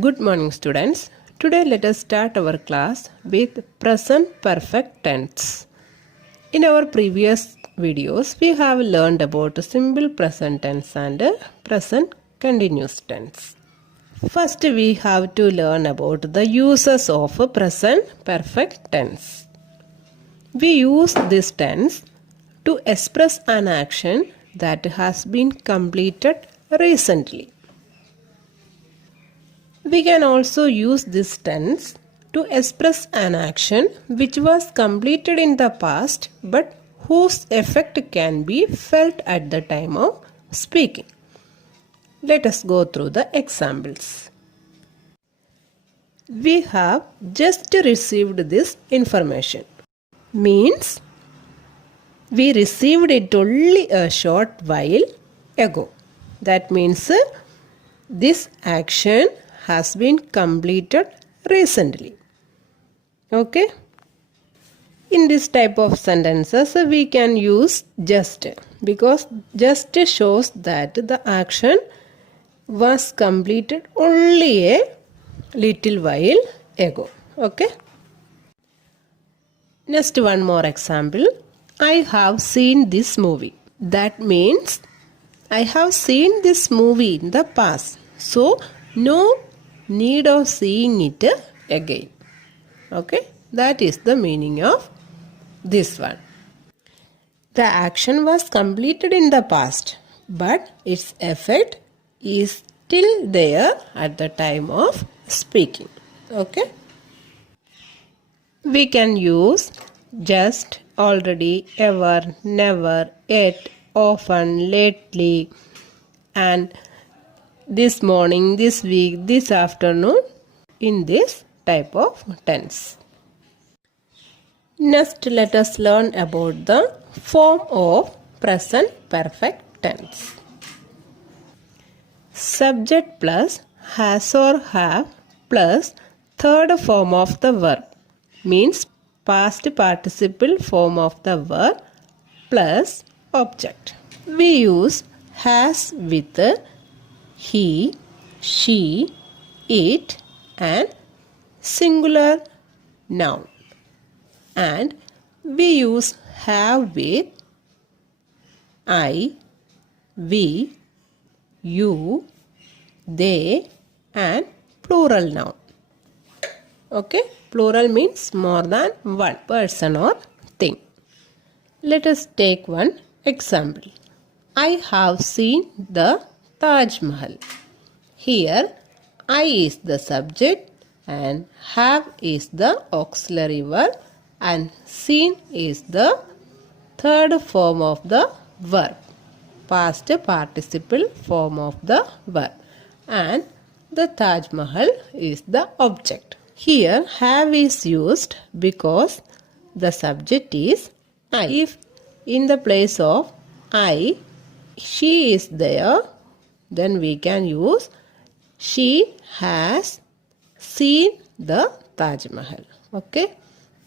Good morning, students. Today let us start our class with present perfect tense. In our previous videos, we have learned about simple present tense and present continuous tense. First, we have to learn about the uses of present perfect tense. We use this tense to express an action that has been completed recently. We can also use this tense to express an action which was completed in the past but whose effect can be felt at the time of speaking. Let us go through the examples. We have just received this information. Means we received it only a short while ago. That means this action has been completed recently. Okay? In this type of sentences, we can use just because just shows that the action was completed only a little while ago. Okay? Next, one more example. I have seen this movie. That means I have seen this movie in the past. So, no need of seeing it again. Okay, that is the meaning of this one. The action was completed in the past, but its effect is still there at the time of speaking. Okay, we can use just, already, ever, never, yet, often, lately, and this morning, this week, this afternoon in this type of tense. Next, let us learn about the form of present perfect tense. Subject plus has or have plus third form of the verb means past participle form of the verb plus object. We use has with he, she, it and singular noun. And we use have with I, we, you, they and plural noun. Okay, plural means more than one person or thing. Let us take one example. I have seen the Taj Mahal. Here, I is the subject and have is the auxiliary verb and seen is the third form of the verb, past participle form of the verb, and the Taj Mahal is the object. Here, have is used because the subject is I. If in the place of I, she is there, then we can use she has seen the Taj Mahal. Okay.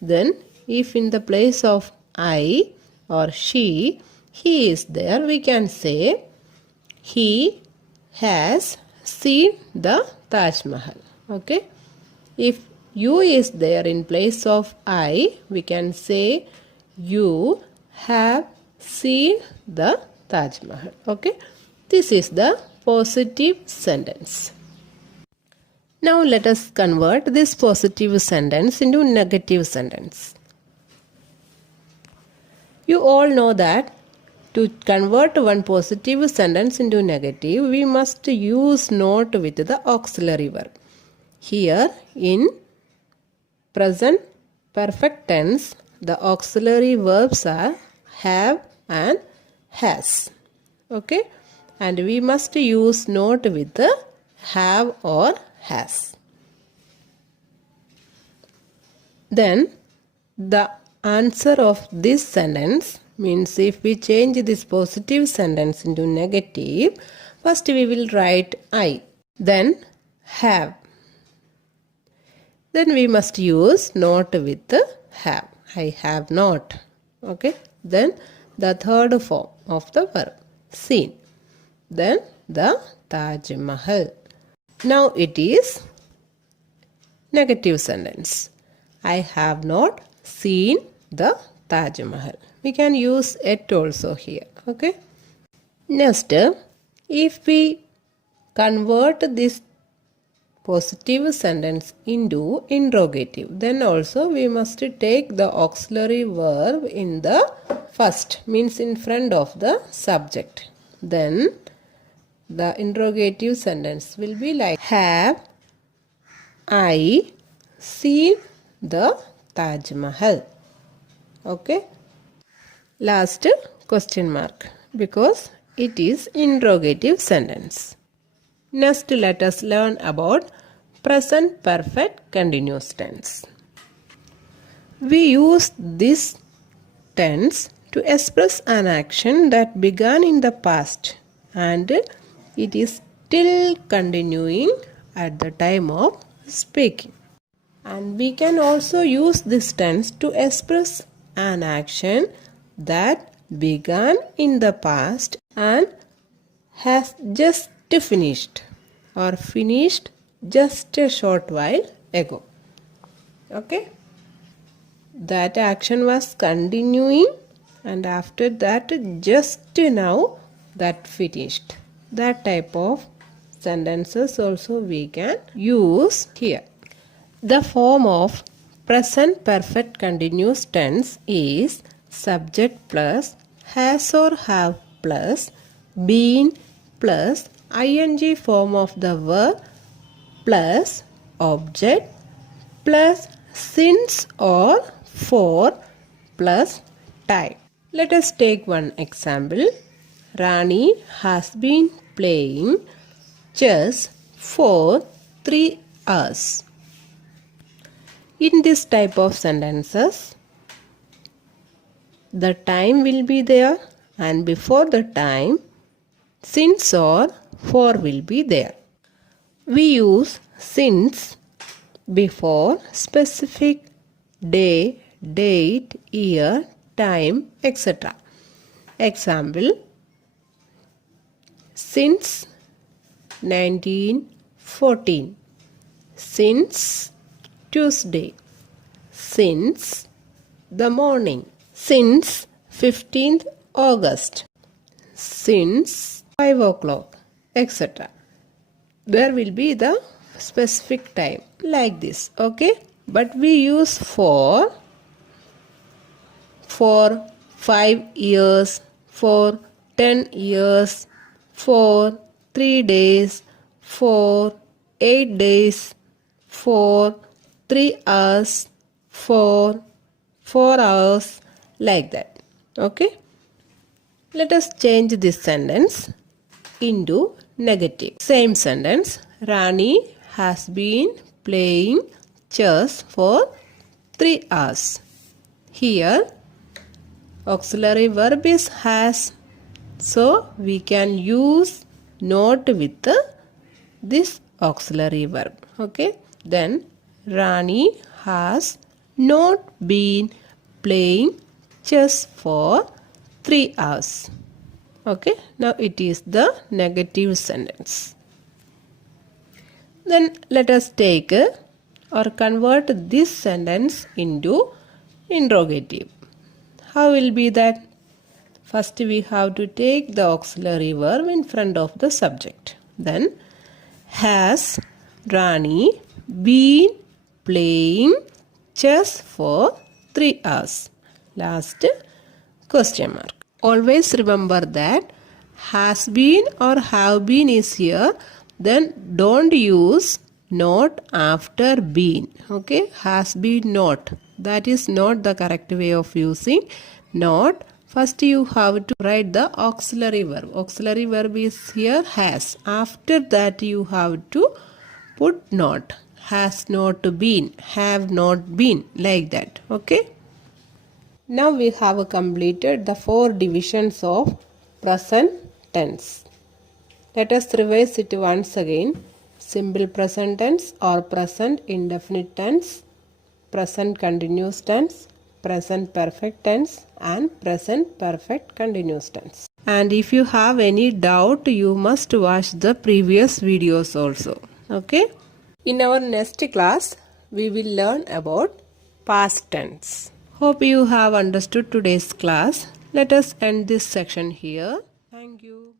Then if in the place of I or she, he is there, we can say he has seen the Taj Mahal. Okay. If you is there in place of I, we can say you have seen the Taj Mahal. Okay. This is the positive sentence. Now let us convert this positive sentence into negative sentence. You all know that to convert one positive sentence into negative, we must use not with the auxiliary verb. Here in present perfect tense, the auxiliary verbs are have and has. Okay, and we must use not with the have or has. Then the answer of this sentence means if we change this positive sentence into negative, first we will write I, then have. Then we must use not with the have. I have not. Okay. Then the third form of the verb, seen. Then the Taj Mahal. Now it is negative sentence. I have not seen the Taj Mahal. We can use it also here. Okay. Next, if we convert this positive sentence into interrogative, then also we must take the auxiliary verb in the first, means in front of the subject. Then the interrogative sentence will be like, have I seen the Taj Mahal? Okay. Last question mark, because it is interrogative sentence. Next, let us learn about present perfect continuous tense. We use this tense to express an action that began in the past and it is still continuing at the time of speaking. And we can also use this tense to express an action that began in the past and has just finished or finished just a short while ago. Okay. That action was continuing and after that just now that finished. That type of sentences also we can use here. The form of present perfect continuous tense is subject plus has or have plus been plus ing form of the verb plus object plus since or for plus time. Let us take one example. Rani has been playing chess for 3 hours. In this type of sentences, the time will be there and before the time since or for will be there. We use since before specific day, date, year, time, etc. Example, since 1914, since Tuesday, since the morning, since 15th August, since 5 o'clock, etc. There will be the specific time like this. Okay. But we use for 5 years, for 10 years, for 3 days, for 8 days, for 3 hours, for 4 hours, like that. Okay. Let us change this sentence into negative. Same sentence. Rani has been playing chess for 3 hours. Here auxiliary verb is has. So we can use not with this auxiliary verb. Okay. Then Rani has not been playing chess for 3 hours. Okay. Now it is the negative sentence. Then let us take or convert this sentence into interrogative. How will be that? First we have to take the auxiliary verb in front of the subject. Then has Rani been playing chess for 3 hours? Last question mark. Always remember that has been or have been is here. Then don't use not after been. Okay. Has been not. That is not the correct way of using not. First you have to write the auxiliary verb. Auxiliary verb is here has. After that you have to put not. Has not been. Have not been. Like that. Okay. Now we have completed the 4 divisions of present tense. Let us revise it once again. Simple present tense or present indefinite tense, present continuous tense, present perfect tense and present perfect continuous tense. And if you have any doubt, you must watch the previous videos also. Okay. In our next class, we will learn about past tense. Hope you have understood today's class. Let us end this section here. Thank you.